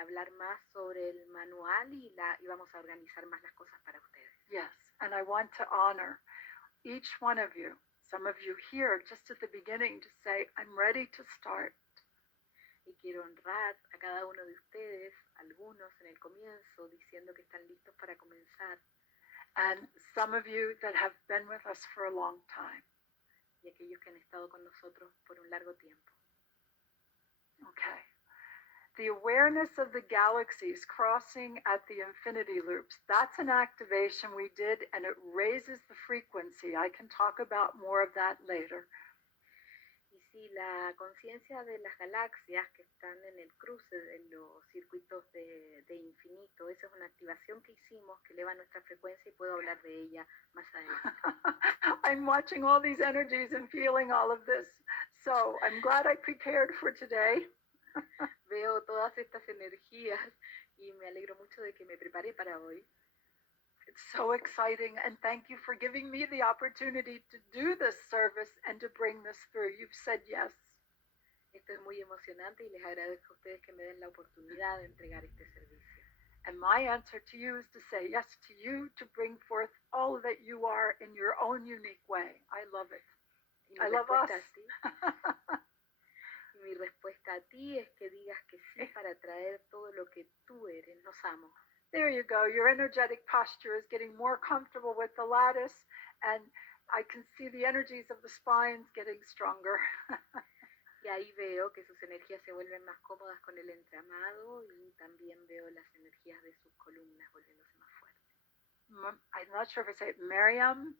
hablar más sobre el manual y vamos a organizar más las cosas para ustedes. Yes, and I want to honor each one of you. Some of you here just at the beginning to say, I'm ready to start. Y quiero honrar a cada uno de ustedes, algunos en el comienzo, diciendo que están listos para comenzar. And some of you that have been with us for a long time. Y aquellos que han estado con nosotros por un largo tiempo. Okay. The awareness of the galaxies crossing at the infinity loops, that's an activation we did, and it raises the frequency. I can talk about more of that later. Y sí, la conciencia de las galaxias que están en el cruce de los circuitos de infinito, esa es una activación que hicimos que eleva nuestra frecuencia y puedo hablar de ella más adelante. I'm watching all these energies and feeling all of this, so I'm glad I prepared for today. Veo todas estas energías y me alegro mucho de que me preparé para hoy. It's so exciting, and thank you for giving me the opportunity to do this service and to bring this through. You've said yes. Esto es muy emocionante y les agradezco a ustedes que me den la oportunidad de entregar este servicio. And my answer to you is to say yes to you, to bring forth all that you are in your own unique way. I love it. I love us. Mi respuesta a ti es que digas que sí para traer todo lo que tú eres. Nos amo. There you go. Your energetic posture is getting more comfortable with the lattice, and I can see the energies of the spines getting stronger. Y ahí veo que sus energías se vuelven más cómodas con el entramado y también veo las energías de sus columnas volviéndose más fuertes. I'm not sure if I say it. Miriam,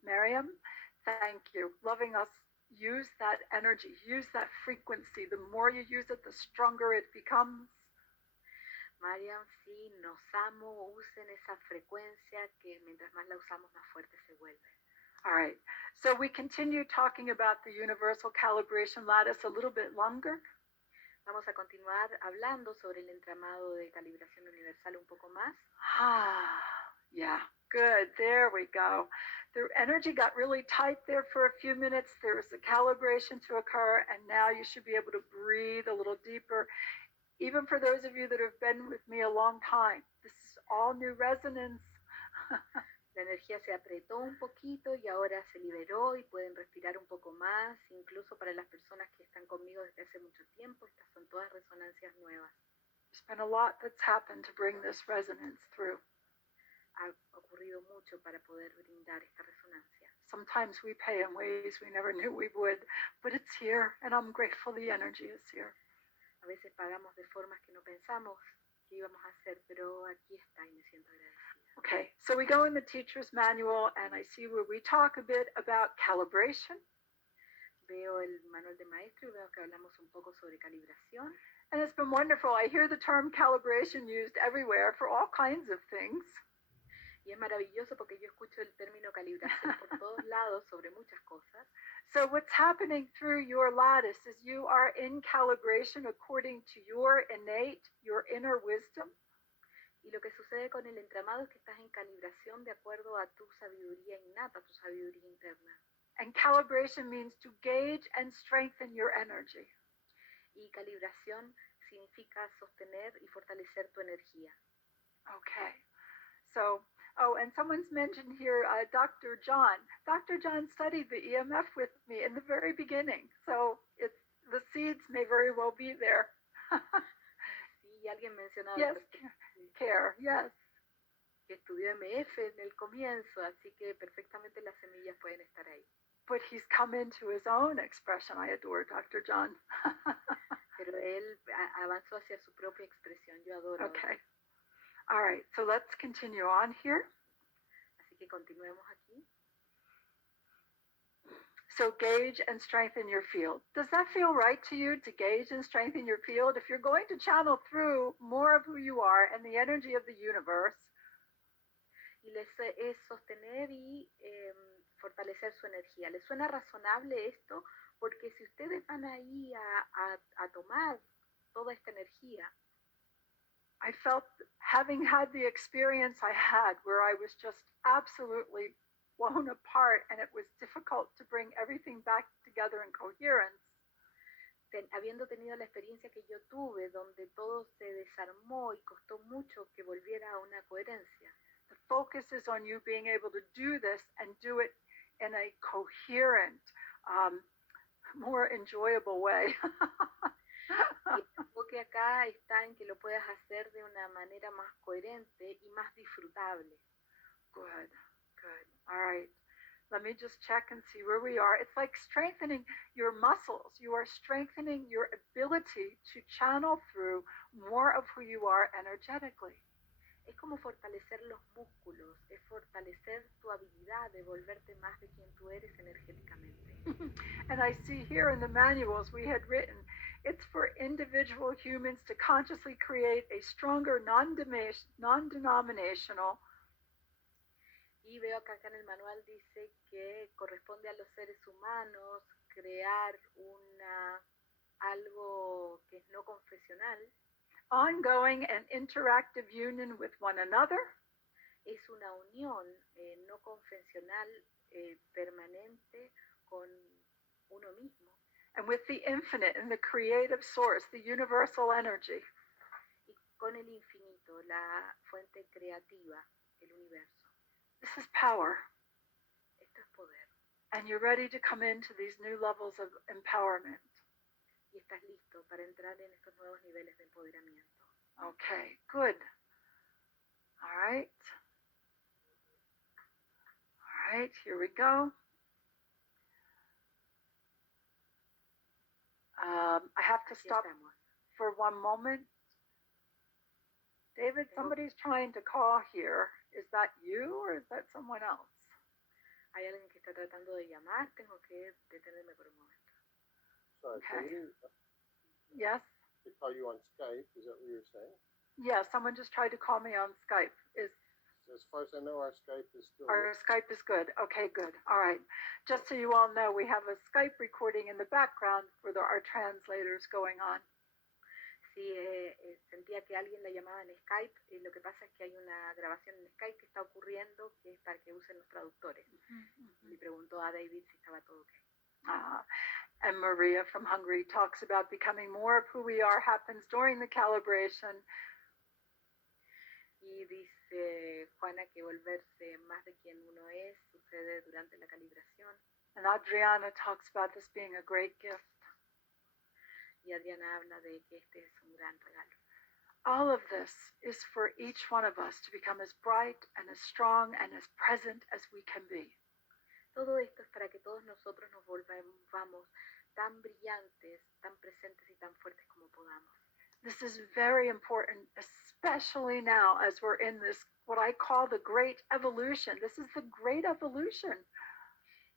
thank you. Loving us. Use that energy. Use that frequency. The more you use it, the stronger it becomes. Mariam, sí, nos amo, usen esa frecuencia que mientras más la usamos, más fuerte se vuelve. All right, so we continue talking about the universal calibration lattice a little bit longer. Vamos a continuar hablando sobre el entramado de calibración universal un poco más. Yeah, good, there we go. The energy got really tight there for a few minutes. There was a calibration to occur, and now you should be able to breathe a little deeper. Even for those of you that have been with me a long time, this is all new resonance. La energía se apretó un poquito y ahora se liberó y pueden respirar un poco más. Incluso para las personas que están conmigo desde hace mucho tiempo, estas son todas resonancias nuevas. There's been a lot that's happened to bring this resonance through. Ha ocurrido mucho para poder brindar esta resonancia. Sometimes we pay in ways we never knew we would, but it's here, and I'm grateful the energy is here. A veces pagamos de formas que no pensamos que íbamos a hacer, pero aquí está y me siento agradecida. Okay, so we go in the teacher's manual, and I see where we talk a bit about calibration. Veo el manual de maestro y veo que hablamos un poco sobre calibración. And it's been wonderful. I hear the term calibration used everywhere for all kinds of things. Y es maravilloso porque yo escucho el término calibración por todos lados sobre muchas cosas. So what's happening through your lattice is you are in calibration according to your innate, your inner wisdom. Y lo que sucede con el entramado es que estás en calibración de acuerdo a tu sabiduría innata, tu sabiduría interna. And calibration means to gauge and strengthen your energy. Y calibración significa sostener y fortalecer tu energía. Okay. So, and someone's mentioned here Dr. John. Dr. John studied the EMF with me in the very beginning. So the seeds may very well be there. Sí, alguien mencionaba yes, care, yes. Que estudió MF en el comienzo, así que perfectamente las semillas pueden estar ahí. But he's come into his own expression. I adore Dr. John. Pero él avanzó hacia su propia expresión. Yo adoro. Okay. All right, so let's continue on here. Así que continuemos aquí. So gauge and strengthen your field. Does that feel right to you, to gauge and strengthen your field? If you're going to channel through more of who you are and the energy of the universe. Y les es sostener y fortalecer su energía. ¿Les suena razonable esto? Porque si ustedes van ahí a tomar toda esta energía, I felt, having had the experience I had where I was just absolutely blown apart and it was difficult to bring everything back together in coherence. habiendo tenido la experiencia que yo tuve, donde todo se desarmó y costó mucho que volviera a una coherencia. The focus is on you being able to do this and do it in a coherent, more enjoyable way. Y el enfoque acá está en que lo puedas hacer de una manera más coherente y más disfrutable. Good, good. All right. Let me just check and see where we are. It's like strengthening your muscles. You are strengthening your ability to channel through more of who you are energetically. Es como fortalecer los músculos, es fortalecer tu habilidad de volverte más de quien tú eres energéticamente. And I see here in the manuals we had written, it's for individual humans to consciously create a stronger non-denominational. Y veo que acá en el manual dice que corresponde a los seres humanos crear algo que es no confesional. Ongoing and interactive union with one another. Es una unión no convencional permanente con uno mismo. And with the infinite and the creative source, the universal energy. Y con el infinito, la fuente creativa, el universo. This is power. Esto es poder. And you're ready to come into these new levels of empowerment. Y estás listo para entrar en estos nuevos niveles de empoderamiento. Okay, good. All right. All right, here we go. I have to stop for one moment. David, somebody's trying to call here. Is that you or is that someone else? Hay alguien que está tratando de llamar. Tengo que detenerme por un momento. Sorry, Okay. so Yes? they call you on Skype, is that what you're saying? Yeah, someone just tried to call me on Skype. As far as I know, our Skype is still Our Skype is good. Okay, good. All right. Just so you all know, we have a Skype recording in the background where there are translators going on. Sí, sentía que alguien la llamaba en Skype. Lo que pasa es que hay una grabación en Skype que está ocurriendo que es para que usen los traductores. Le preguntó a David si estaba todo ok. And Maria from Hungary talks about becoming more of who we are happens during the calibration. Y dice Juana que volverse más de quien uno es sucede durante la calibración. And Adriana talks about this being a great gift. Y Adriana habla de que este es un gran regalo. All of this is for each one of us to become as bright and as strong and as present as we can be. Todo esto es para que todos nosotros nos volvamos tan brillantes, tan presentes y tan fuertes como podamos. This is very important, especially now as we're in this, what I call the great evolution. This is the great evolution.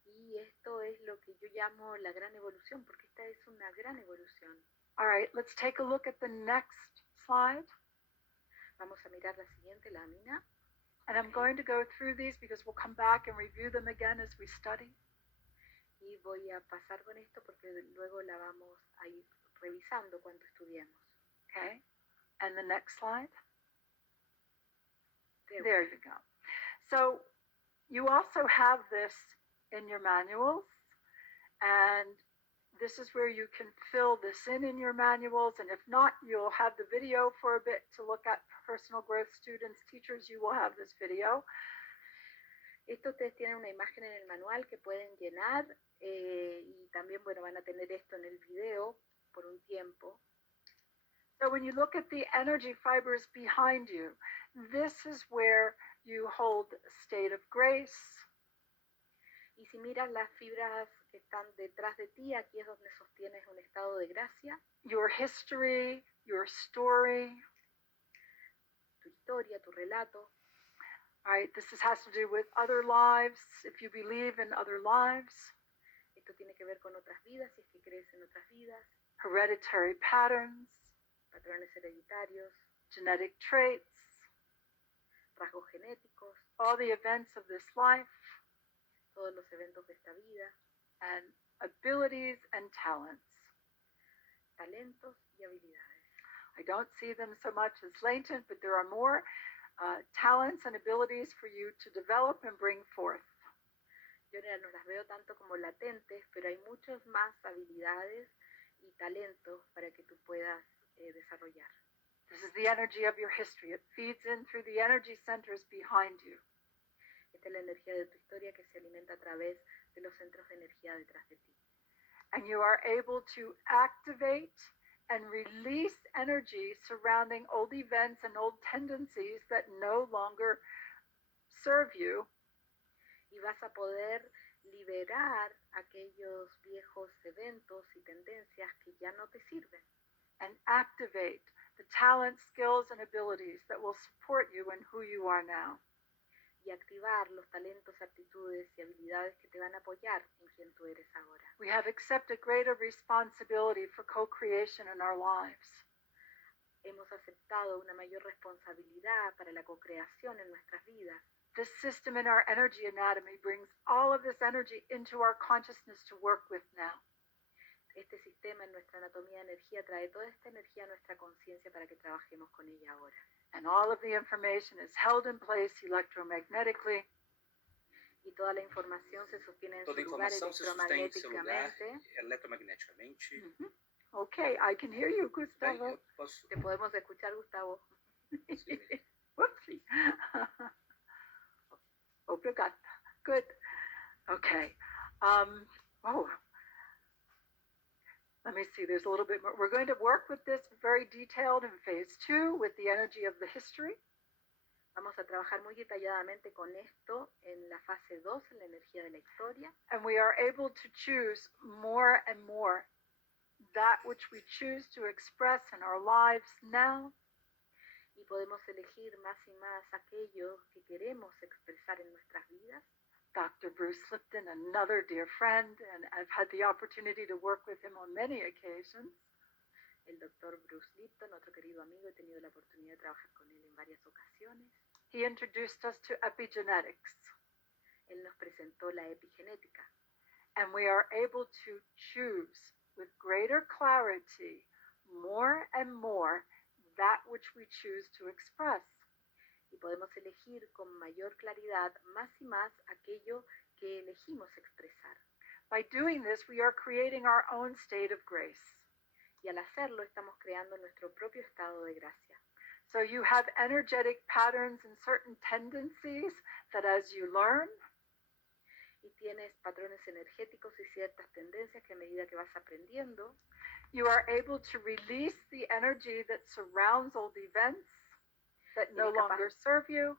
Y esto es lo que yo llamo la gran evolución, porque esta es una gran evolución. All right, let's take a look at the next slide. Vamos a mirar la siguiente lámina. And I'm going to go through these because we'll come back and review them again as we study. Y voy a pasar con esto porque luego la vamos a ir revisando cuando estudiemos. Okay, and the next slide. There you go. So you also have this in your manuals, and this is where you can fill this in your manuals, and if not, you'll have the video for a bit to look at. Personal growth students, teachers, you will have this video. Esto ustedes tienen una imagen en el manual que pueden llenar y también, bueno, van a tener esto en el video por un tiempo. So when you look at the energy fibers behind you, this is where you hold a state of grace. Y si miras las fibras que están detrás de ti, aquí es donde sostienes un estado de gracia. Your history, your story. Tu historia, tu relato. All right, this has to do with other lives, if you believe in other lives. Esto tiene que ver con otras vidas, si es que crees en otras vidas. Hereditary patterns. Patrones hereditarios. Genetic traits. Rasgos genéticos. All the events of this life. Todos los eventos de esta vida. And abilities and talents. Talentos y habilidades. I don't see them so much as latent, but there are more talents and abilities for you to develop and bring forth. Yo no las veo tanto como latentes, pero hay muchas más habilidades y talentos para que tú puedas desarrollar. This is the energy of your history. It feeds in through the energy centers behind you. Esta es la energía de tu historia que se alimenta a través de los centros de energía detrás de ti. And you are able to activate and release energy surrounding old events and old tendencies that no longer serve you. Y vas a poder liberar aquellos viejos eventos y tendencias que ya no te sirven. And activate the talents, skills, and abilities that will support you in who you are now. Y activar los talentos, aptitudes y habilidades que te van a apoyar en quien tú eres ahora. We have accepted greater responsibility for co-creation in our lives. Hemos aceptado una mayor responsabilidad para la co-creación en nuestras vidas. This system in our energy anatomy brings all of this energy into our consciousness to work with now. Este sistema en nuestra anatomía de energía trae toda esta energía a nuestra conciencia para que trabajemos con ella ahora. And all of the information is held in place electromagnetically. Y toda la información se sostiene en Toda su lugar informação se sustém em seu lugar electromagnéticamente. eletromagneticamente. Mm-hmm. Okay, I can hear you, Bem, Gustavo. eu posso. Te podemos escuchar, Gustavo. Whoopsie. Obrigada. Good. Okay. Oh. Let me see, there's a little bit more. We're going to work with this very detailed in phase 2 with the energy of the history. Vamos a trabajar muy detalladamente con esto en la fase 2, en la energía de la historia. And we are able to choose more and more that which we choose to express in our lives now. Y podemos elegir más y más aquello que queremos expresar en nuestras vidas. Dr. Bruce Lipton, another dear friend, and I've had the opportunity to work with him on many occasions. El doctor Bruce Lipton, otro querido amigo, he tenido la oportunidad de trabajar con él en varias ocasiones. He introduced us to epigenetics. Él nos presentó la epigenética. And we are able to choose with greater clarity more and more that which we choose to express. Y podemos elegir con mayor claridad más y más aquello que elegimos expresar. By doing this, we are creating our own state of grace. Y al hacerlo estamos creando nuestro propio estado de gracia. So you have energetic patterns and certain tendencies that as you learn, Y tienes patrones energéticos y ciertas tendencias que a medida que vas aprendiendo, you are able to release the energy that surrounds old events that no longer serve you.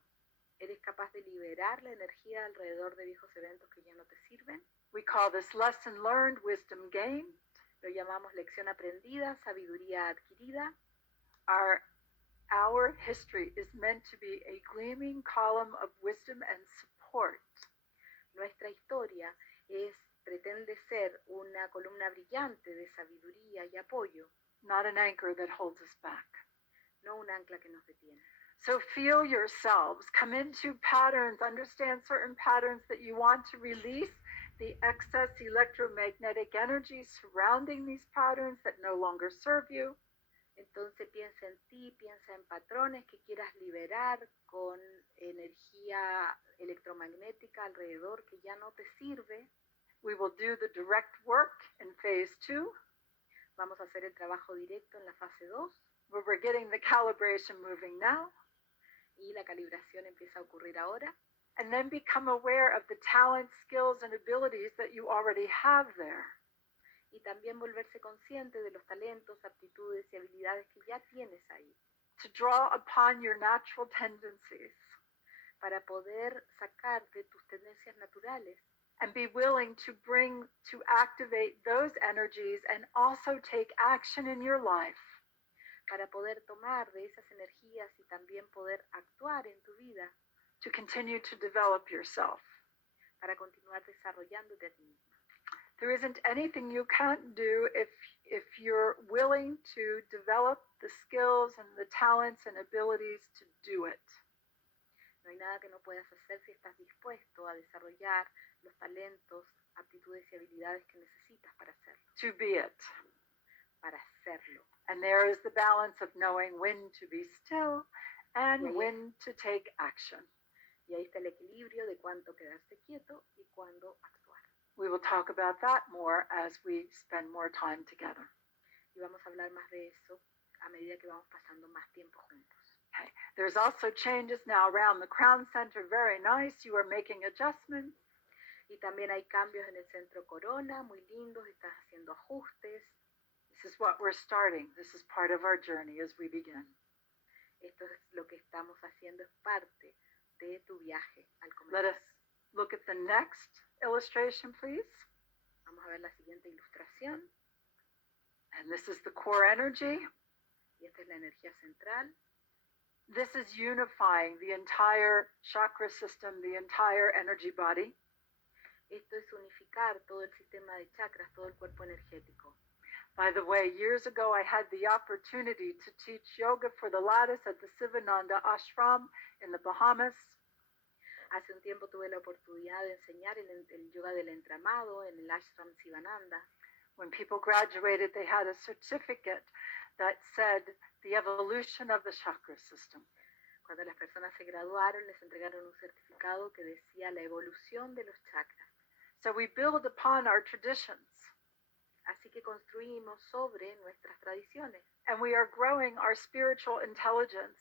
eres capaz de liberar la energía alrededor de viejos eventos que ya no te sirven. We call this lesson learned, wisdom gained. Lo llamamos lección aprendida, sabiduría adquirida. Our history is meant to be a gleaming column of wisdom and support. Nuestra historia pretende ser una columna brillante de sabiduría y apoyo, Not an anchor that holds us back. no un ancla que nos detiene. So feel yourselves, come into patterns, understand certain patterns that you want to release, the excess electromagnetic energy surrounding these patterns that no longer serve you. Entonces piensa en ti, piensa en patrones que quieras liberar con energía electromagnética alrededor que ya no te sirve. We will do the direct work in phase 2, Vamos a hacer el trabajo directo en la fase 2 where we're getting the calibration moving now, y la calibración empieza a ocurrir ahora. and then become aware of the talents, skills, and abilities that you already have there. Y también volverse consciente de los talentos, aptitudes y habilidades que ya tienes ahí, To draw upon your natural tendencies para poder sacar de tus tendencias naturales and be willing to activate those energies and also take action in your life. para poder tomar de esas energías y también poder actuar en tu vida, To continue to develop yourself. para continuar desarrollándote a ti misma. There isn't anything you can't do if you're willing to develop the skills and the talents and abilities to do it. No hay nada que no puedas hacer si estás dispuesto a desarrollar los talentos, aptitudes y habilidades que necesitas para hacerlo. To be it. Para hacerlo. And there is the balance of knowing when to be still and Yeah, yeah. when to take action. Y ahí está el equilibrio de cuánto quedarse quieto y cuándo actuar. We will talk about that more as we spend more time together. Y vamos a hablar más de eso a medida que vamos pasando más tiempo juntos. Okay. There's also changes now around the crown center. Very nice. You are making adjustments. Y también hay cambios en el centro corona, muy lindos, estás haciendo ajustes. This is what we're starting. This is part of our journey as we begin. Esto es lo que estamos haciendo, es parte de tu viaje al Let comenzar. us look at the next illustration, please. Vamos a ver la siguiente ilustración. And this is the core energy. Y esta es la energía central. This is unifying the entire chakra system, the entire energy body. Esto es unificar todo el sistema de chakras, todo el cuerpo energético. By the way, years ago I had the opportunity to teach yoga for the laddis at the Sivananda ashram in the Bahamas. Hace un tiempo tuve la oportunidad de enseñar el yoga del entramado en el ashram Sivananda. When people graduated, they had a certificate that said the evolution of the chakra system. Cuando las personas se graduaron, les entregaron un certificado que decía la evolución de los chakras. So we build upon our traditions. Así que construimos sobre nuestras tradiciones And we are growing our spiritual intelligence.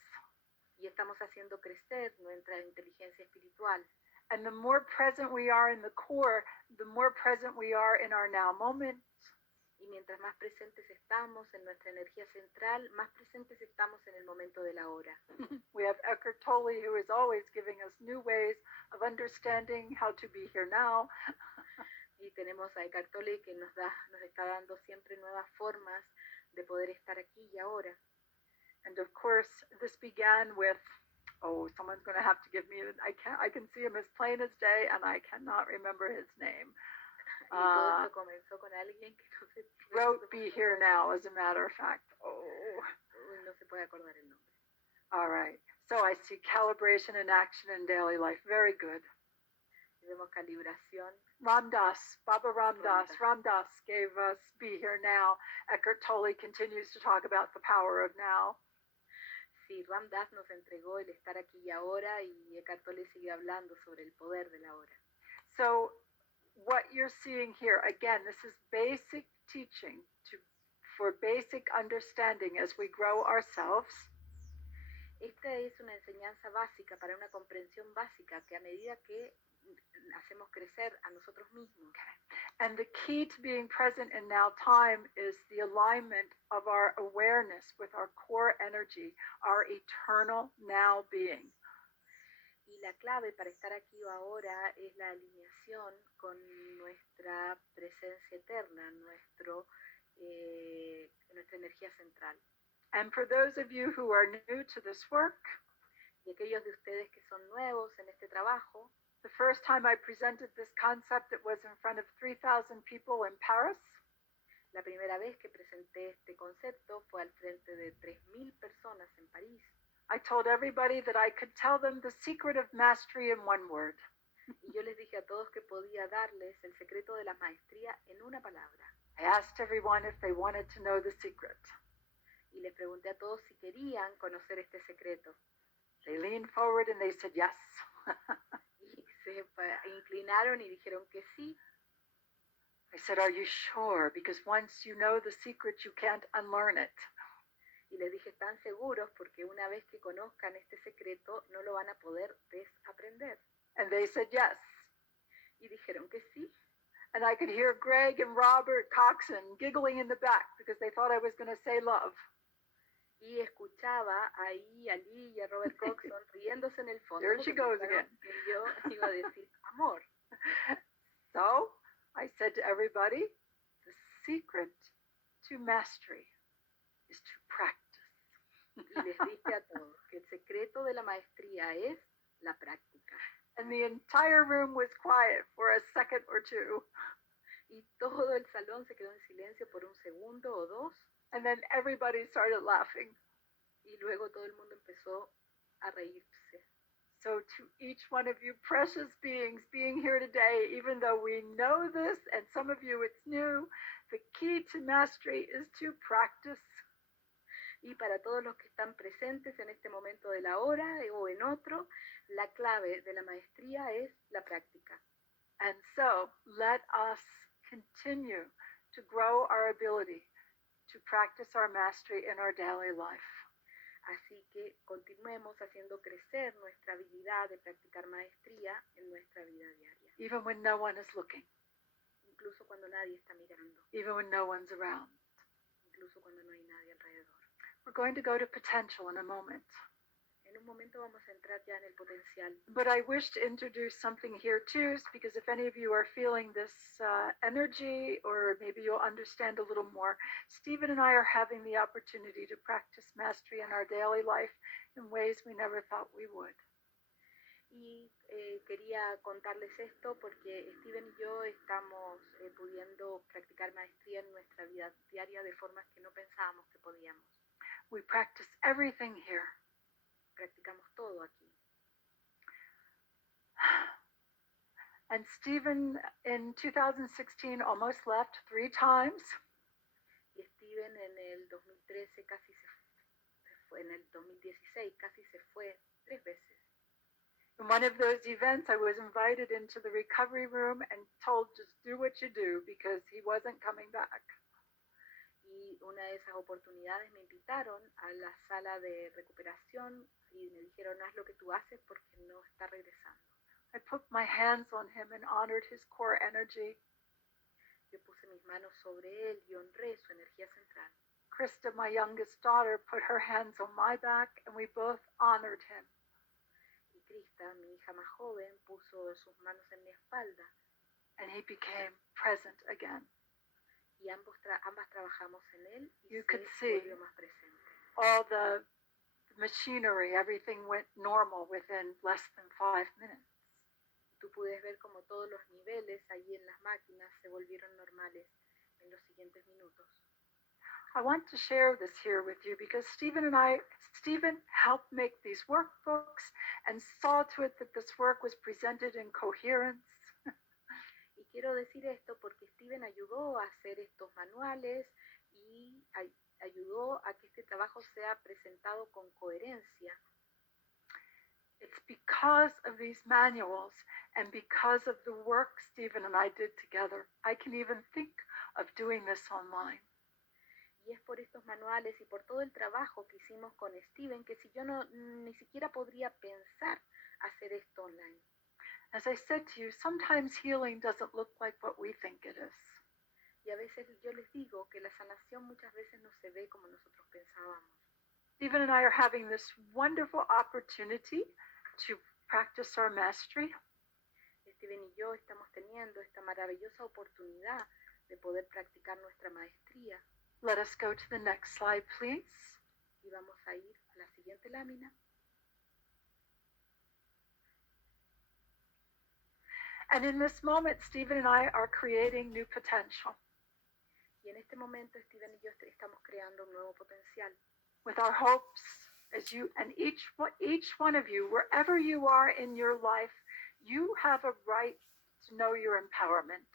y estamos haciendo crecer nuestra inteligencia espiritual. And the more present we are in the core, the more present we are in our now moment. Y mientras más presentes estamos en nuestra energía central, más presentes estamos en el momento de la hora. We have Eckhart Tolle, who is always giving us new ways of understanding how to be here now. Y tenemos a Eckhart Tolle que nos está dando siempre nuevas formas de poder estar aquí y ahora. And of course, this began with, someone's going to have to give me, I can see him as plain as day, and I cannot remember his name. Y todo esto comenzó con alguien que no se, Wrote Be Here Now, as a matter of fact. no se puede acordar el nombre. All right. So I see calibration and action in daily life. Very good. Y vemos calibración. Ramdas, Baba Ramdas gave us Be Here Now. Eckhart Tolle continues to talk about the power of now. Sí, Ram Dass nos entregó el estar aquí y ahora y Eckhart Tolle sigue hablando sobre el poder de la hora. So what you're seeing here, again, this is basic teaching for basic understanding as we grow ourselves. Esta es una enseñanza básica para una comprensión básica que a medida que hacemos crecer a nosotros mismos. And the key to being present in now time is the alignment of our awareness with our core energy, our eternal now being. Y la clave para estar aquí o ahora es la alineación con nuestra presencia eterna, nuestra energía central. And for those of you who are new to this work, Y aquellos de ustedes que son nuevos en este trabajo, the first time I presented this concept, it was in front of 3,000 people in Paris. la primera vez que presenté este concepto fue al frente de 3.000 personas en París. I told everybody that I could tell them the secret of mastery in one word. Y yo les dije a todos que podía darles el secreto de la maestría en una palabra. I asked everyone if they wanted to know the secret. Y les pregunté a todos si querían conocer este secreto. They leaned forward and they said yes. Y se inclinaron y dijeron que sí. I said, are you sure? Because once you know the secret, you can't unlearn it. Y les dije, ¿están seguros? Porque una vez que conozcan este secreto, no lo van a poder desaprender. And they said yes. Y dijeron que sí. And I could hear Greg and Robert Coxon giggling in the back because they thought I was going to say love. Y escuchaba ahí a Lee y a Robert Coxon riéndose en el fondo. There she goes porque again. que yo iba a decir amor. So I said to everybody, the secret to mastery is to practice. Y les dije a todos que el secreto de la maestría es la práctica. And the entire room was quiet for a second or two. Y todo el salón se quedó en silencio por un segundo o dos. And then everybody started laughing. Y luego todo el mundo empezó a reírse. So to each one of you precious beings being here today, even though we know this, and some of you it's new, the key to mastery is to practice. Y para todos los que están presentes en este momento de la hora o en otro, la clave de la maestría es la práctica. And so let us continue to grow our ability to to practice our mastery in our daily life. Así que continuemos haciendo crecer nuestra habilidad de practicar maestría en nuestra vida diaria, Even when no one is looking, incluso cuando nadie está mirando, even when no one's around. incluso cuando no hay nadie alrededor. We're going to go to potential in a moment. En un momento vamos a entrar ya en el potencial, But I wish to introduce something here too, because if any of you are feeling this energy, or maybe you'll understand a little more, Stephen and I are having the opportunity to practice mastery in our daily life in ways we never thought we would. y quería contarles esto porque Steven y yo estamos pudiendo practicar maestría en nuestra vida diaria de formas que no pensábamos que podíamos. We practice everything here. Practicamos todo aquí. And Stephen in 2016 almost left 3 times. Y Steven en el 2013 casi se fue, en el 2016 casi se fue 3 veces. In one of those events, I was invited into the recovery room and told just do what you do because he wasn't coming back. Y una de esas oportunidades me invitaron a la sala de recuperación y me dijeron haz lo que tú haces porque no está regresando. I put my hands on him and honored his core energy. Yo puse mis manos sobre él y honré su energía central. Krista, my youngest daughter, put her hands on my back and we both honored him. Y Krista, mi hija más joven, puso sus manos en mi espalda And he became present again. y ambas trabajamos en él y You se could see volvió más presente. all the machinery, everything went normal within less than 5 minutes. Tú puedes ver como todos los niveles allí en las máquinas se volvieron normales en los siguientes minutos. I want to share this here with you because Stephen helped make these workbooks and saw to it that this work was presented in coherence. Y quiero decir esto porque Steven ayudó a hacer estos manuales y ayudó a que este trabajo sea presentado con coherencia. It's because of these manuals and because of the work Stephen and I did together, I can even think of doing this online. Y es por estos manuales y por todo el trabajo que hicimos con Steven que si yo ni siquiera podría pensar hacer esto online. As I said to you, sometimes healing doesn't look like what we think it is. Y a veces yo les digo que la sanación muchas veces no se ve como nosotros pensábamos. Stephen and I are having this wonderful opportunity to practice our mastery. Steven y yo estamos teniendo esta maravillosa oportunidad de poder practicar nuestra maestría. Let us go to the next slide, please. Y vamos a ir a la siguiente lámina. And in this moment, Stephen and I are creating new potential. Y en este momento Steven y yo estamos creando un nuevo potencial. With our hopes, as you and each one of you, wherever you are in your life, you have a right to know your empowerment.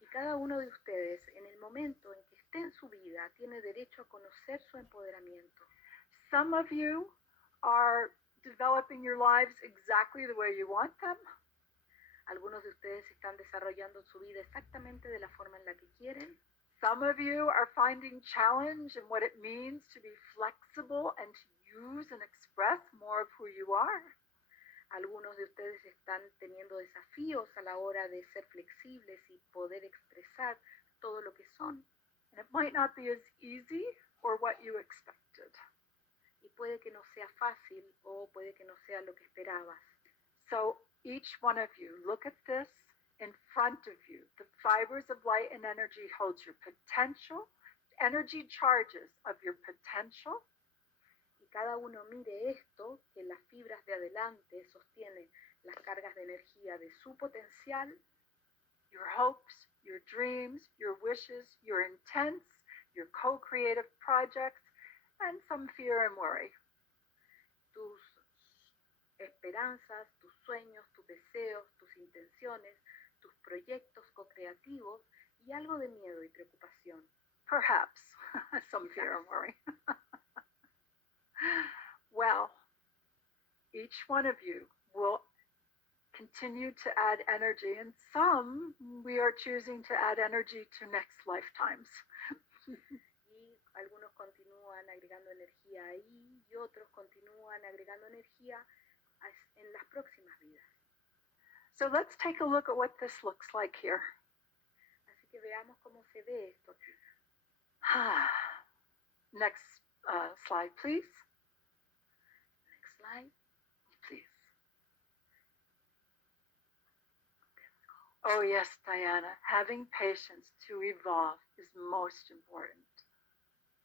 Y cada uno de ustedes, en el momento en que esté en su vida, tiene derecho a conocer su empoderamiento. Some of you are developing your lives exactly the way you want them. Algunos de ustedes están desarrollando su vida exactamente de la forma en la que quieren. Some of you are finding challenge in what it means to be flexible and to use and express more of who you are. Algunos de ustedes están teniendo desafíos a la hora de ser flexibles y poder expresar todo lo que son. And it might not be as easy or what you expected. Y puede que no sea fácil o puede que no sea lo que esperabas. So each one of you, look at this in front of you. The fibers of light and energy holds your potential, energy charges of your potential. Y cada uno mire esto, que las fibras de adelante sostienen las cargas de energía de su potencial, Your hopes, your dreams, your wishes, your intents, your co-creative projects, and some fear and worry. tus esperanzas, tus sueños, tus deseos, tus intenciones, tus proyectos co-creativos y algo de miedo y preocupación. Perhaps some fear and worry. Well, each one of you will continue to add energy, and some we are choosing to add energy to next lifetimes. Y energía ahí y otros continúan agregando energía en las próximas vidas. So let's take a look at what this looks like here. Así que veamos cómo se ve esto aquí. Next slide, please. Next slide. Please. Oh, yes, Diana. Having patience to evolve is most important.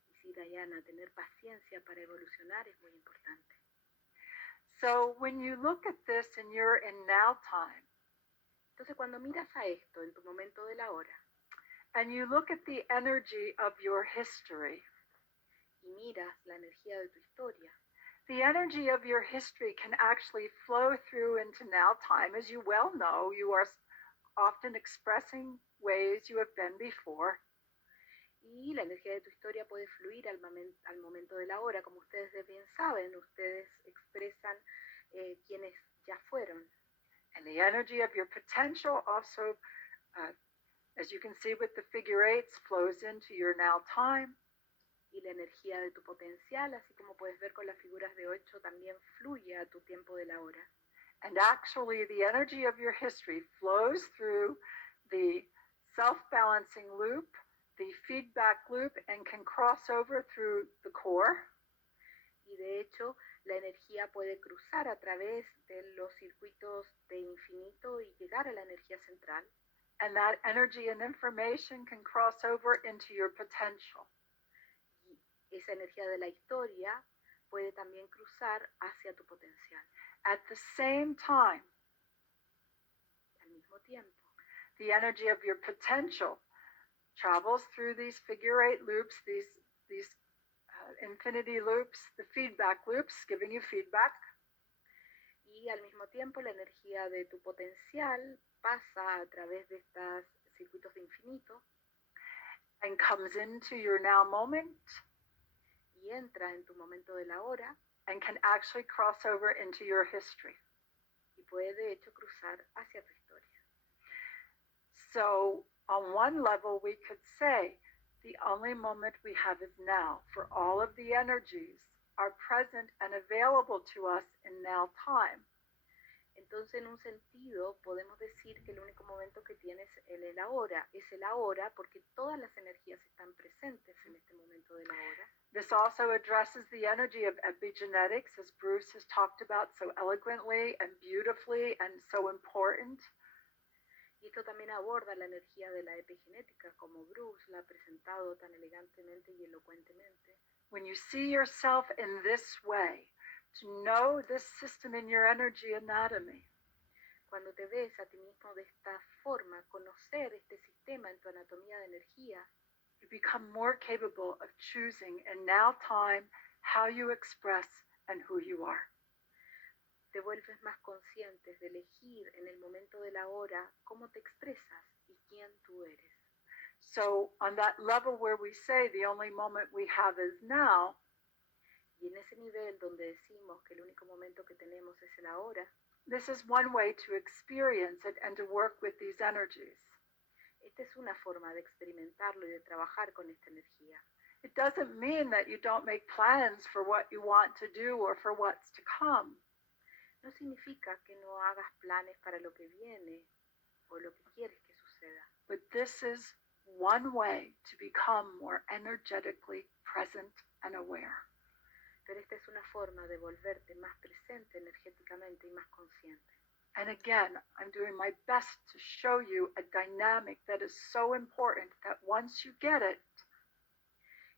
Y sí, Diana, tener paciencia para evolucionar es muy importante. So when you look at this and you're in now time, Entonces, cuando miras a esto en tu momento de la hora and you look at the energy of your history, y miras la energía de tu historia, the energy of your history can actually flow through into now time. As you well know, you are often expressing ways you have been before. y la energía de tu historia puede fluir al momento de la hora. Como ustedes bien saben, ustedes expresan quienes ya fueron. And the energy of your potential also, as you can see with the figure eights, flows into your now time. Y la energía de tu potencial, así como puedes ver con las figuras de 8, también fluye a tu tiempo de la hora. And actually, the energy of your history flows through the self-balancing loop, the feedback loop, and can cross over through the core. Y de hecho, la energía puede cruzar a través de los circuitos de infinito y llegar a la energía central. And that energy and information can cross over into your potential. Y esa energía de la historia puede también cruzar hacia tu potencial. At the same time, Al mismo tiempo, the energy of your potential travels through these figure eight loops, these infinity loops, the feedback loops, giving you feedback. y al mismo tiempo la energía de tu potencial pasa a través de estos circuitos de infinito And comes into your now moment y entra en tu momento de la hora and can actually cross over into your history. y puede de hecho cruzar hacia tu historia. So on one level, we could say the only moment we have is now, for all of the energies are present and available to us in now time. Entonces, en un sentido, podemos decir que el único momento que tienes es el ahora. Es el ahora porque todas las energías están presentes en este momento de la hora. This also addresses the energy of epigenetics, as Bruce has talked about so eloquently and beautifully and so important. Y esto también aborda la energía de la epigenética, como Bruce la ha presentado tan elegantemente y elocuentemente. When you see yourself in this way, to know this system in your energy anatomy, Cuando te ves a ti mismo de esta forma, conocer este sistema en tu anatomía de energía, you become more capable of choosing in now time how you express and who you are. te vuelves más consciente de elegir en el momento de la hora cómo te expresas y quién tú eres. So on that level where we say the only moment we have is now, Y en ese nivel donde decimos que el único momento que tenemos es el ahora, this is one way to experience it and to work with these energies. esta es una forma de experimentarlo y de trabajar con esta energía. It doesn't mean that you don't make plans for what you want to do or for what's to come. No significa que no hagas planes para lo que viene o lo que quieres que suceda. But this is one way to become more energetically present and aware. Pero esta es una forma de volverte más presente energéticamente y más consciente. And again, I'm doing my best to show you a dynamic that is so important that once you get it,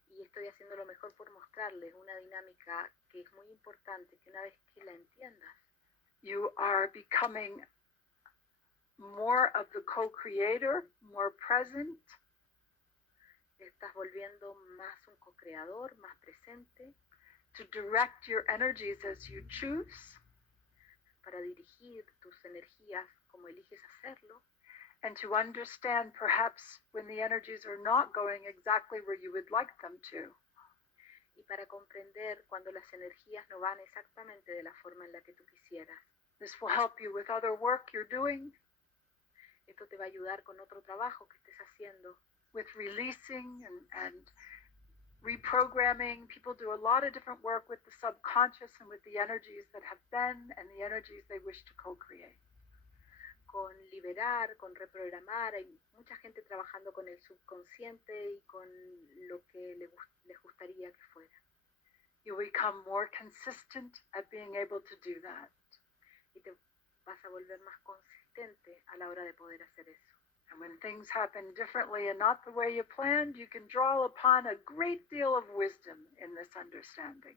Y estoy haciendo lo mejor por mostrarles una dinámica que es muy importante, que una vez que la entiendas, you are becoming more of the co-creator, more present, te estás volviendo más un co-creador, más presente, to direct your energies as you choose, para dirigir tus energías como eliges hacerlo, and to understand perhaps when the energies are not going exactly where you would like them to. y para comprender cuando las energías no van exactamente de la forma en la que tú quisieras. This will help you with other work you're doing, Esto te va a ayudar con otro trabajo que estés haciendo, with releasing and reprogramming. People do a lot of different work with the subconscious and with the energies that have been and the energies they wish to co-create. Con liberar, con reprogramar, hay mucha gente trabajando con el subconsciente y con lo que les gustaría que fuera. You become more consistent at being able to do that. Y te vas a volver más consistente a la hora de poder hacer eso. And when things happen differently and not the way you planned, you can draw upon a great deal of wisdom in this understanding.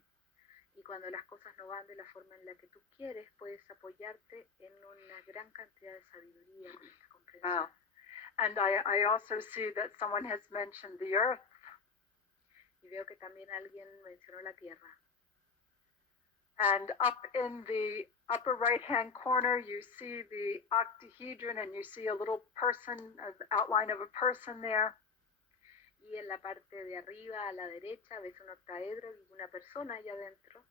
Y cuando las cosas no van de la forma en la que tú quieres, puedes apoyarte en una gran cantidad de sabiduría con esta comprensión. Wow. And I also see that someone has mentioned the earth. Y veo que también alguien mencionó la tierra. And up in the upper right-hand corner, you see the octahedron, and you see a little person, an outline of a person there. Y en la parte de arriba, a la derecha, ves un octaedro y una persona allá adentro.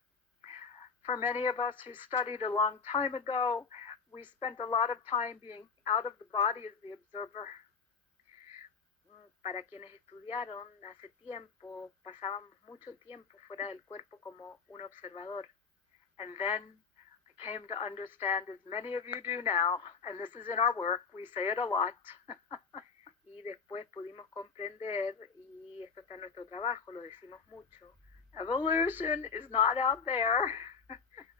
For many of us who studied a long time ago, we spent a lot of time being out of the body as the observer. Para quienes estudiaron hace tiempo, pasábamos mucho tiempo fuera del cuerpo como un observador. And then I came to understand, as many of you do now, and this is in our work, we say it a lot. Y después pudimos comprender, y esto está en nuestro trabajo, lo decimos mucho, Evolution is not out there.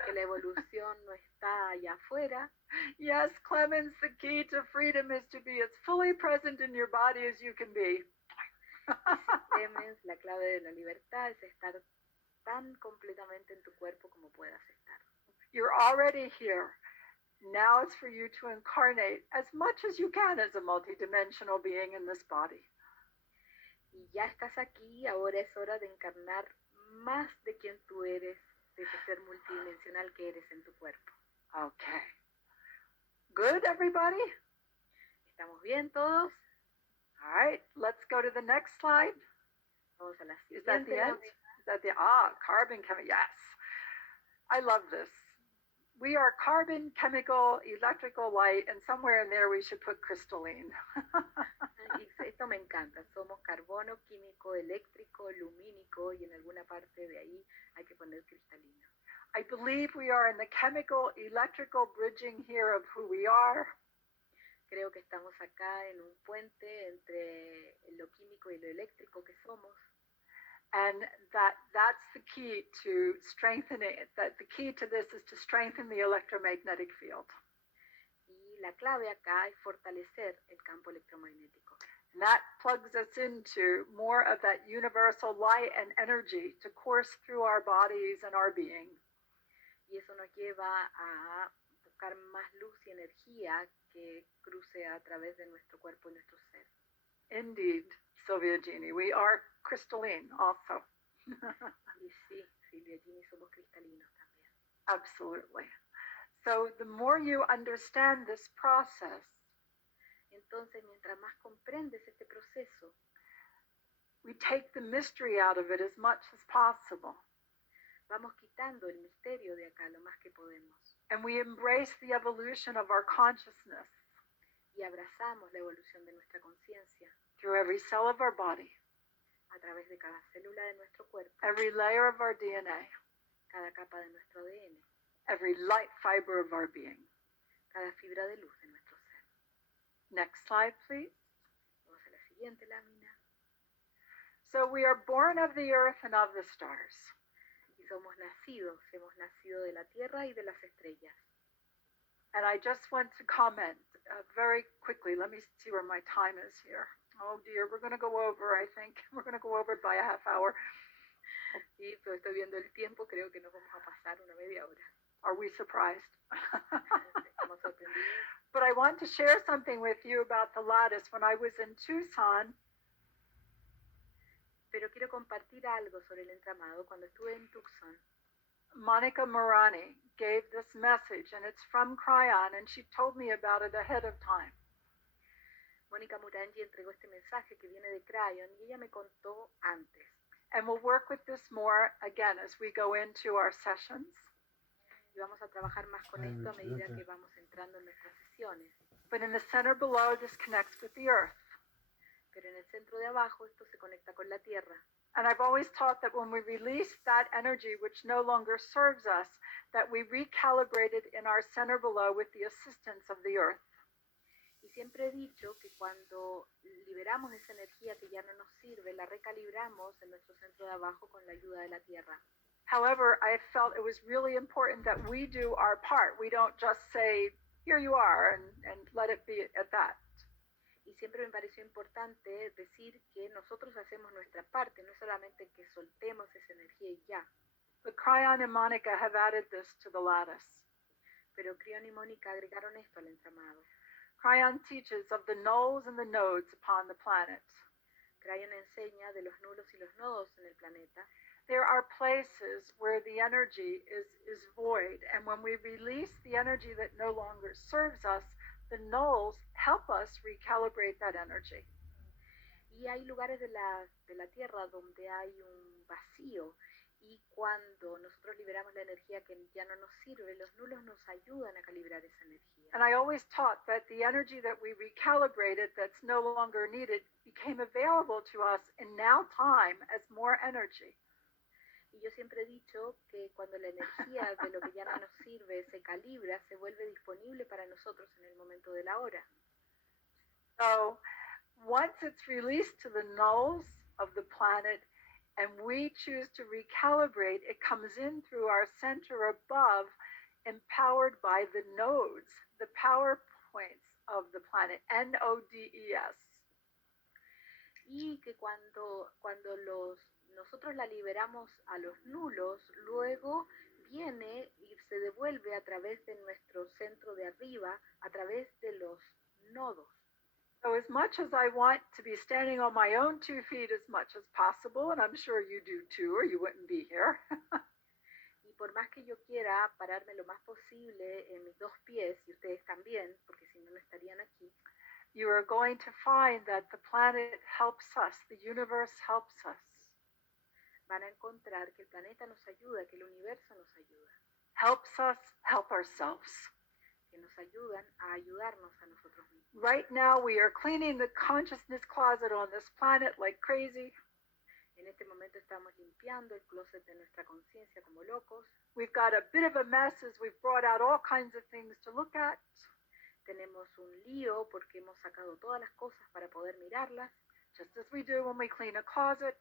que la evolución no está allá afuera. Yes, Clemens, the key to freedom is to be as fully present in your body as you can be. Clemens, la clave de la libertad es estar tan completamente en tu cuerpo como puedas estar. You're already here. Now it's for you to incarnate as much as you can as a multidimensional being in this body. Y ya estás aquí, ahora es hora de encarnar más de quien tú eres, de ese ser multidimensional que eres en tu cuerpo. Okay. Good, everybody? ¿Estamos bien todos? All right, let's go to the next slide. Vamos a la Is that the siguiente. end? Is that the, carbon chemical, yes. I love this. We are carbon, chemical, electrical, light, and somewhere in there we should put crystalline. Y esto me encanta. Somos carbono, químico, eléctrico, lumínico y en alguna parte de ahí hay que poner cristalino. I believe we are in the chemical, electrical bridging here of who we are. Creo que estamos acá en un puente entre lo químico y lo eléctrico que somos. And that's the key to strengthening it. That the key to this is to strengthen the electromagnetic field. Y la clave acá es fortalecer el campo electromagnético. And that plugs us into more of that universal light and energy to course through our bodies and our being. Y eso nos lleva a buscar más luz y energía que cruce a través de nuestro cuerpo y nuestro ser. Indeed, Sylvia Jeannie, we are crystalline also. Y sí, Silvia Gini, somos cristalinos también. Absolutely. So the more you understand this process, Entonces, mientras más comprendes este proceso, we take the mystery out of it as much as possible. vamos quitando el misterio de acá lo más que podemos. And we embrace the evolution of our consciousness Y abrazamos la evolución de nuestra conciencia through every cell of our body, a través de cada célula de nuestro cuerpo, every layer of our DNA, cada capa de nuestro ADN, every light fiber of our being. cada fibra de luz de nuestro ser. Next slide, please. Vamos a la siguiente lámina. So we are born of the earth and of the stars. Y somos nacidos, hemos nacido de la tierra y de las estrellas. And I just want to comment very quickly. Let me see where my time is here. Oh dear, we're going to go over, I think. We're going to go over by a half hour. Y pero estoy viendo el tiempo, creo que nos vamos a pasar una media hora. Are we surprised? Estamos sorprendidos. But I want to share something with you about the lattice. When I was in Tucson, Pero quiero compartir algo sobre el entramado. Cuando estuve en Tucson, Monica Morani gave this message, and it's from Cryon, and she told me about it ahead of time. Mónica Murangi entregó este mensaje que viene de Cryon y ella me contó antes. And we'll work with this more again as we go into our sessions. Y vamos a trabajar más con esto a medida que vamos entrando en nuestras sesiones. But in the center below, this connects with the earth. pero en el centro de abajo esto se conecta con la tierra. And I've always taught that when we release that energy which no longer serves us, that we recalibrate it in our center below with the assistance of the earth. Y siempre he dicho que cuando liberamos esa energía que ya no nos sirve, la recalibramos en nuestro centro de abajo con la ayuda de la tierra. However, I felt it was really important that we do our part. We don't just say, here you are, and let it be at that. Y siempre me pareció importante decir que nosotros hacemos nuestra parte, no es solamente que soltemos esa energía y ya. But Cryon and Monica have added this to the lattice. Pero Crión y Mónica agregaron esto al entramado. Cryon teaches of the nulls and the nodes upon the planet. Cryon enseña de los nulos y los nodos en el planeta. There are places where the energy is void, and when we release the energy that no longer serves us, the nulls help us recalibrate that energy. Y hay lugares de la Tierra donde hay un vacío, y cuando nosotros liberamos la energía que ya no nos sirve, los nulos nos ayudan a calibrar esa energía. And I always taught that the energy that we recalibrated that's no longer needed became available to us in now time as more energy. Y yo siempre he dicho que cuando la energía de lo que ya no nos sirve se calibra, se vuelve disponible para nosotros en el momento de la hora. So once it's released to the nulls of the planet and we choose to recalibrate, it comes in through our center above, empowered by the nodes, the power points of the planet, N-O-D-E-S. Y que cuando nosotros la liberamos a los nulos, luego viene y se devuelve a través de nuestro centro de arriba, a través de los nodos. So as much as I want to be standing on my own 2 feet as much as possible, and I'm sure you do too, or you wouldn't be here. Y por más que yo quiera pararme lo más posible en mis 2 pies, y ustedes también, porque si no, no estarían aquí, you are going to find that the planet helps us, the universe helps us. van a encontrar que el planeta nos ayuda, que el universo nos ayuda, Helps us help ourselves. que nos ayudan a ayudarnos a nosotros mismos. Right now we are cleaning the consciousness closet on this planet like crazy. En este momento estamos limpiando el closet de nuestra conciencia como locos. We've got a bit of a mess as we've brought out all kinds of things to look at. Tenemos un lío porque hemos sacado todas las cosas para poder mirarlas, Just as we do when we clean a closet.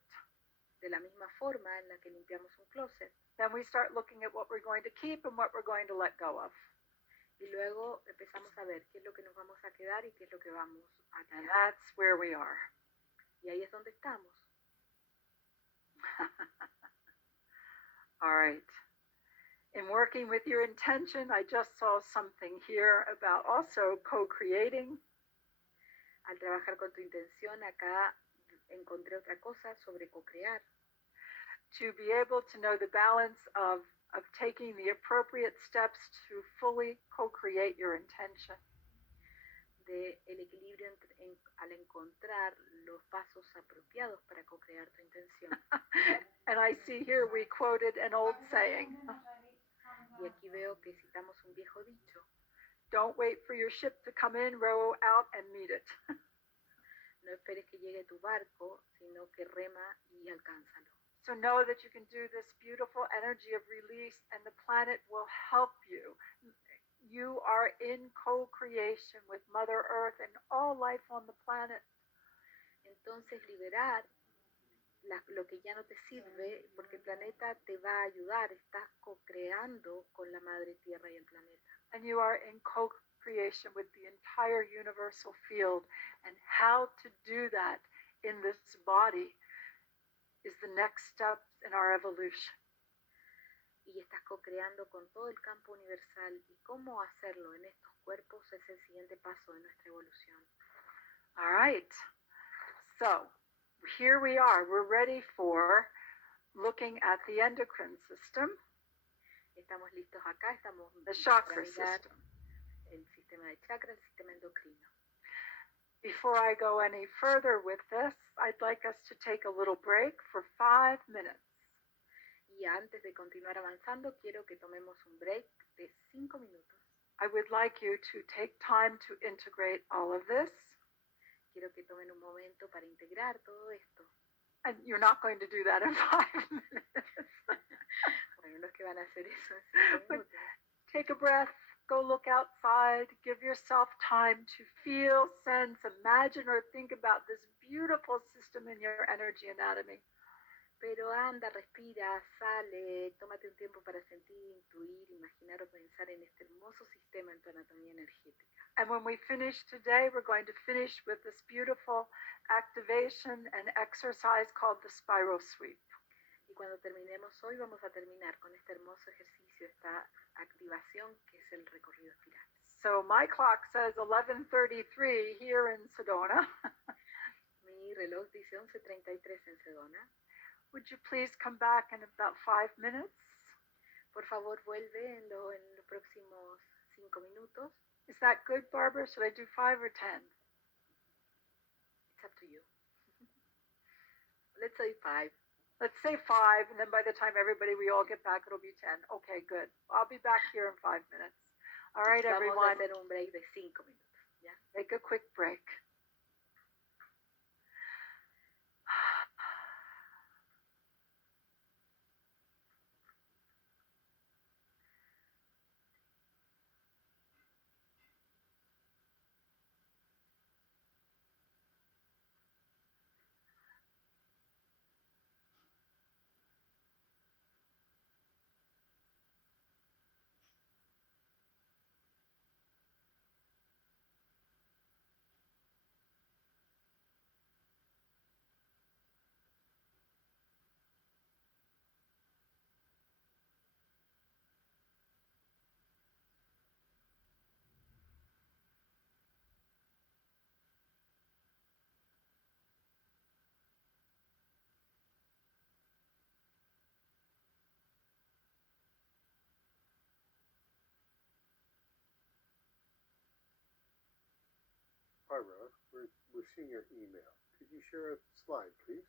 de la misma forma en la que limpiamos un closet. Then we start looking at what we're going to keep and what we're going to let go of. Y luego empezamos a ver qué es lo que nos vamos a quedar y qué es lo que vamos a And tirar. that's where we are. Y ahí es donde estamos. All right. In working with your intention, I just saw something here about also co-creating. Al trabajar con tu intención, acá encontré otra cosa sobre co-crear. To be able to know the balance of taking the appropriate steps to fully co-create your intention. De el equilibrio al encontrar los pasos apropiados para co-crear tu intención. And I see here we quoted an old saying. Y aquí veo que citamos un viejo dicho: Don't wait for your ship to come in, row out and meet it. no esperes que llegue tu barco, sino que rema y alcánzalo. So know that you can do this beautiful energy of release and the planet will help you. You are in co-creation with Mother Earth and all life on the planet. Entonces liberar lo que ya no te sirve, porque el planeta te va a ayudar, estás co-creando con la Madre Tierra y el planeta. And you are in co-creation with the entire universal field. And how to do that in this body is the next step in our evolution. Y estás co-creando con todo el campo universal, y cómo hacerlo en estos cuerpos es el siguiente paso de nuestra evolución. All right. So here we are. We're ready for looking at the endocrine system, Estamos listos acá, estamos the listos para chakra mirar system. el sistema de chakra, el sistema endocrino. Before I go any further with this, I'd like us to take a little break for 5 minutes. Y antes de continuar avanzando, quiero que tomemos un break de 5 minutos. I would like you to take time to integrate all of this. quiero que tomen un momento para integrar todo esto. And you're not going to do that in 5 minutes. Bueno, no es que van a hacer eso en 5 But minutos. take a breath, go look outside, give yourself time to feel, sense, imagine, or think about this beautiful system in your energy anatomy. Pero anda, respira, sale, tómate un tiempo para sentir, intuir, imaginar o pensar en este hermoso sistema en tu anatomía energética. And when we finish today, we're going to finish with this beautiful activation and exercise called the spiral sweep. Y cuando terminemos hoy, vamos a terminar con este hermoso ejercicio, esta activación que es el recorrido espiral. So my clock says 11:33 here in Sedona. Mi reloj dice 11:33 en Sedona. Would you please come back in about 5 minutes? Por favor, vuelve en los próximos 5 minutos. Is that good, Barbara? Should I do 5 or 10? It's up to you. Let's say 5. Let's say 5, and then by the time we all get back, it'll be 10. Okay, good. I'll be back here in 5 minutes. All right, Vamos everyone. a hacer un break de 5 minutos. ¿Ya? Take a quick break. Barbara, we're seeing your email. Could you share a slide, please?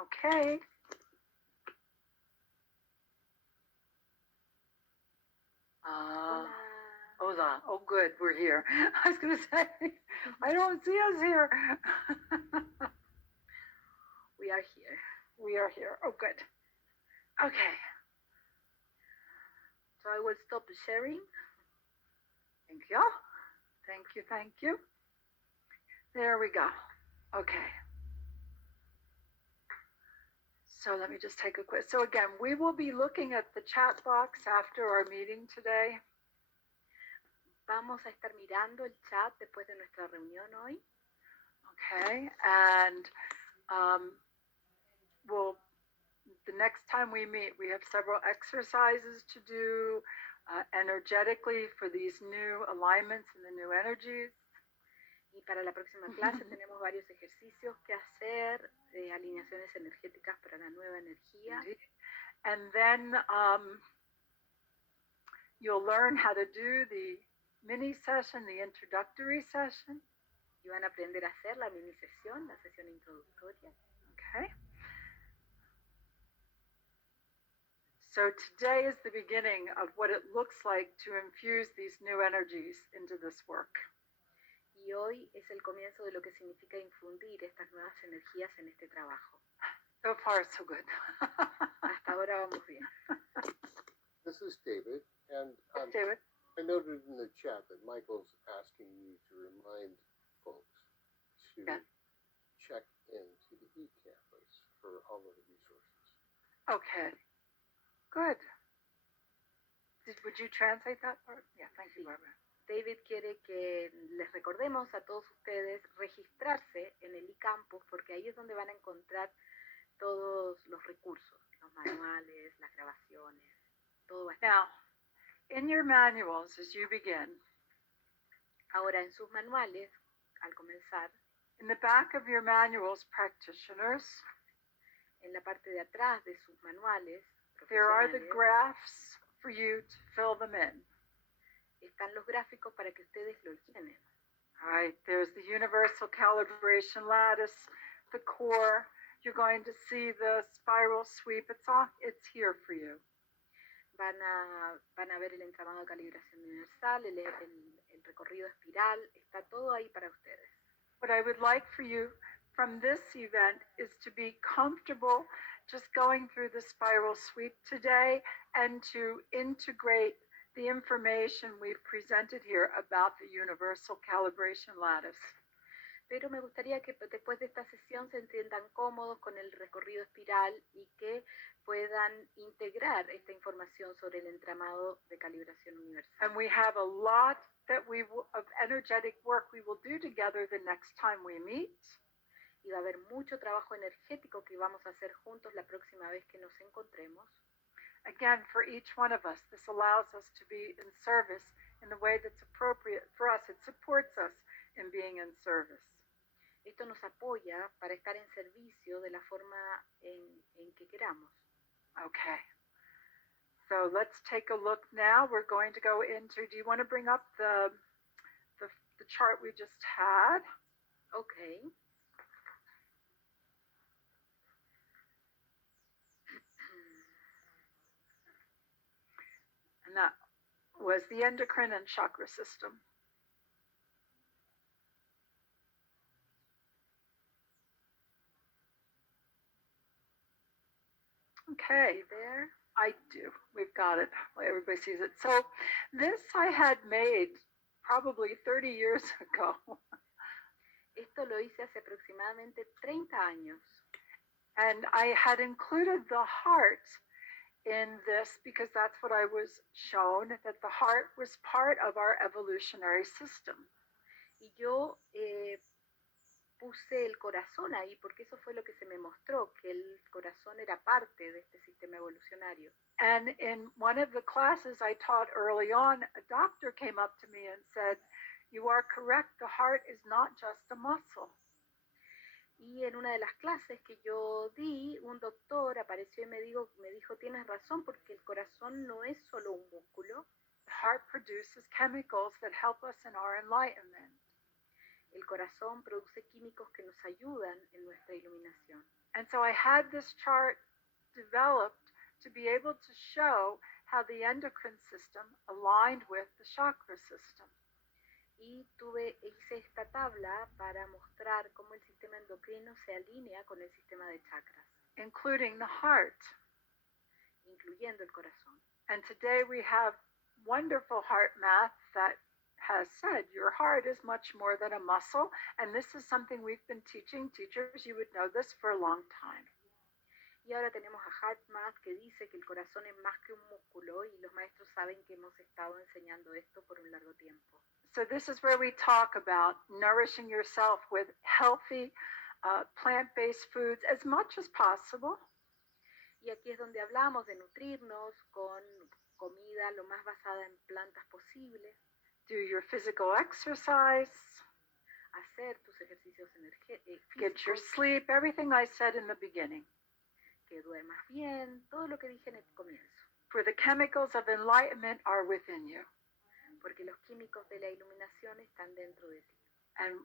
Okay. Hola. Hola. Oh, good. We're here. I was going to say, I don't see us here. We are here. We are here. Oh, good. Okay. So I will stop sharing. Thank you. Thank you. Thank you. There we go. Okay. So let me just take a quick. So again, we will be looking at the chat box after our meeting today. Vamos a estar mirando el chat después de nuestra reunión hoy. Okay. And the next time we meet, we have several exercises to do energetically for these new alignments and the new energies. Y para la próxima clase tenemos varios ejercicios que hacer, alineaciones energéticas para la nueva energía. And then you'll learn how to do the mini session, the introductory session. Y van a aprender a hacer la mini sesión, la sesión introductoria. Okay. So today is the beginning of what it looks like to infuse these new energies into this work. Y hoy es el comienzo de lo que significa infundir estas nuevas energías en este trabajo. So far, so good. Hasta ahora vamos bien. This is David, and David. I noted in the chat that Michael's asking you to remind folks to check into the e-campus for all of the resources. Okay. Good. Would you translate that part? Yeah, thank you, Barbara. David quiere que les recordemos a todos ustedes registrarse en el eCampus porque ahí es donde van a encontrar todos los recursos, los manuales, las grabaciones, todo va a estar. Now, in your manuals, as you begin, ahora en sus manuales, al comenzar, in the back of your manuals, practitioners, en la parte de atrás de sus manuales, there are the graphs for you to fill them in. Están los gráficos para que ustedes lo llenen. All right, there's the universal calibration lattice, the core. You're going to see the spiral sweep. It's here for you. Van a ver el entramado de calibración universal, el recorrido espiral, está todo ahí para ustedes. What I would like for you from this event is to be comfortable just going through the spiral sweep today and to integrate the information we've presented here about the universal calibration lattice. Pero me gustaría que después de esta sesión se entiendan cómodos con el recorrido espiral y que puedan integrar esta información sobre el entramado de calibración universal. And we have a lot of energetic work we will do together the next time we meet. Y va a haber mucho trabajo energético que vamos a hacer juntos la próxima vez que nos encontremos. Again, for each one of us, this allows us to be in service in the way that's appropriate for us. It supports us in being in service. Esto nos apoya para estar en servicio de la forma en que queramos. Okay. So let's take a look now. We're going to go into, do you want to bring up the chart we just had? Okay. And that was the endocrine and chakra system. Okay, there. I do. We've got it. Everybody sees it. So this I had made probably 30 years ago. Esto lo hice hace aproximadamente 30 años. And I had included the heart in this because that's what I was shown, that the heart was part of our evolutionary system. Y yo puse el corazón ahí porque eso fue lo que se me mostró, que el corazón era parte de este sistema evolucionario. And in one of the classes I taught early on, a doctor came up to me and said, "You are correct, the heart is not just a muscle." Y en una de las clases que yo di, un doctor apareció y me dijo, tienes razón, porque el corazón no es solo un músculo. The heart produces chemicals that help us in our enlightenment. El corazón produce químicos que nos ayudan en nuestra iluminación. And so I had this chart developed to be able to show how the endocrine system aligned with the chakra system. Y hice esta tabla para mostrar cómo el sistema endocrino se alinea con el sistema de chakras, including the heart. incluyendo el corazón. And today we have wonderful heart math that has said your heart is much more than a muscle, and this is something we've been teaching teachers. You would know this for a long time. Y ahora tenemos a HeartMath que dice que el corazón es más que un músculo y los maestros saben que hemos estado enseñando esto por un largo tiempo. So this is where we talk about nourishing yourself with healthy plant-based foods as much as possible. Y aquí es donde hablamos de nutrirnos con comida lo más basada en plantas posible, Do your physical exercise, hacer tus ejercicios get your físicos, sleep, everything I said in the beginning. que duermas bien, todo lo que dije en el comienzo. For the chemicals of enlightenment are within you. Porque los químicos de la iluminación están dentro de ti. And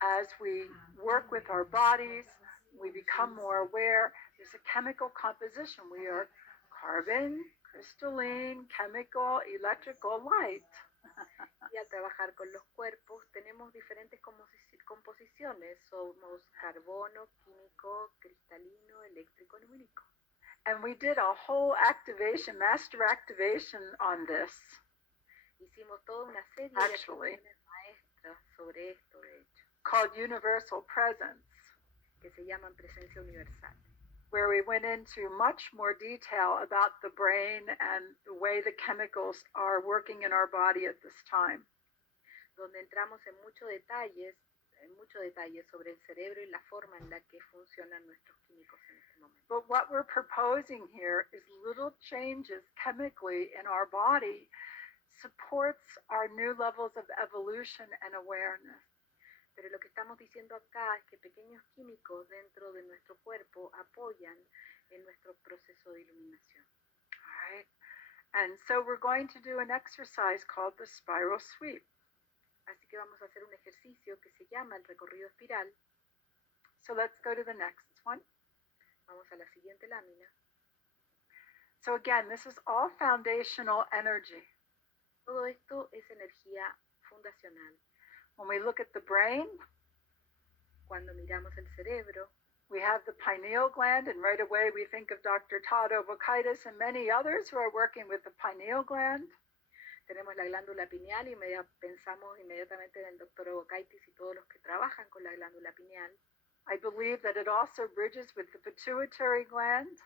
as we work with our bodies, we become more aware. There's a chemical composition. We are carbon, crystalline, chemical, electrical, light. Y al trabajar con los cuerpos tenemos diferentes composiciones. Somos carbono, químico, cristalino, eléctrico, lumínico. And we did a whole activation, master activation on this. Hicimos toda una serie Actually. de activaciones maestras sobre esto, de hecho, Called Universal Presence, que se llaman presencia universal, where we went into much more detail about the brain and the way the chemicals are working in our body at this time. donde entramos en mucho detalle sobre el cerebro y la forma en la que funcionan nuestros químicos en este momento. But what we're proposing here is little changes chemically in our body supports our new levels of evolution and awareness. Pero lo que estamos diciendo acá es que pequeños químicos dentro de nuestro cuerpo apoyan en nuestro proceso de iluminación. All right. And so we're going to do an exercise called the spiral sweep. Así que vamos a hacer un ejercicio que se llama el recorrido espiral. So let's go to the next one. Vamos a la siguiente lámina. So again, this is all foundational energy. Todo esto es energía fundacional. When we look at the brain, Cuando miramos el cerebro, we have the pineal gland, and right away we think of Dr. Todd Ovokaitis and many others who are working with the pineal gland. tenemos la glándula pineal y pensamos inmediatamente en el doctor Ovokaitis y todos los que trabajan con la glándula pineal. I believe that it also bridges with the pituitary gland.